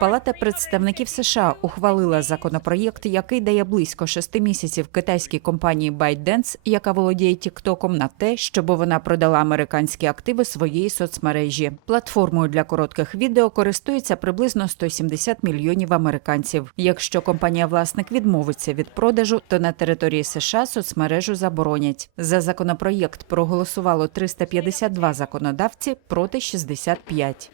Палата представників США ухвалила законопроєкт, який дає близько шести місяців китайській компанії ByteDance, яка володіє Тіктоком, на те, щоб вона продала американські активи своєї соцмережі. Платформою для коротких відео користується приблизно 170 мільйонів американців. Якщо компанія-власник відмовиться від продажу, то на території США соцмережу заборонять. За законопроєкт проголосувало 352 законодавці проти 65.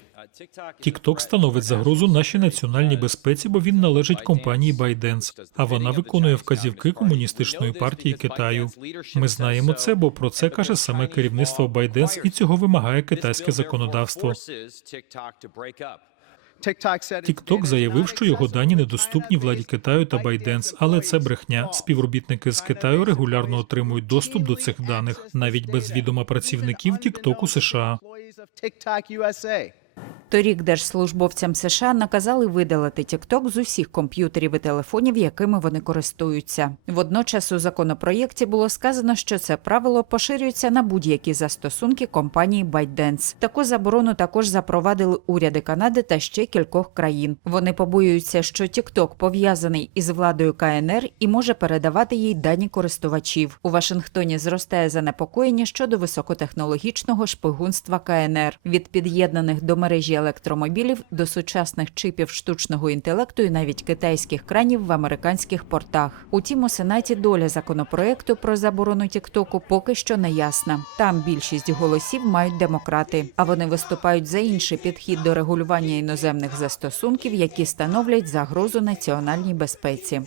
TikTok становить загрозу нашій національній безпеці, бо він належить компанії ByteDance, а вона виконує вказівки комуністичної партії Китаю. Ми знаємо це, бо про це каже саме керівництво ByteDance, і цього вимагає китайське законодавство. TikTok заявив, що його дані недоступні владі Китаю та ByteDance, але це брехня. Співробітники з Китаю регулярно отримують доступ до цих даних, навіть без відома працівників TikTok у США. Торік держслужбовцям США наказали видалити TikTok з усіх комп'ютерів і телефонів, якими вони користуються. Водночас у законопроєкті було сказано, що це правило поширюється на будь-які застосунки компанії ByteDance. Таку заборону також запровадили уряди Канади та ще кількох країн. Вони побоюються, що TikTok пов'язаний із владою КНР і може передавати їй дані користувачів. У Вашингтоні зростає занепокоєння щодо високотехнологічного шпигунства КНР від під'єднаних до мережі електромобілів до сучасних чипів штучного інтелекту і навіть китайських кранів в американських портах. Утім, у сенаті доля законопроекту про заборону Тіктоку поки що не ясна. Там більшість голосів мають демократи, а вони виступають за інший підхід до регулювання іноземних застосунків, які становлять загрозу національній безпеці.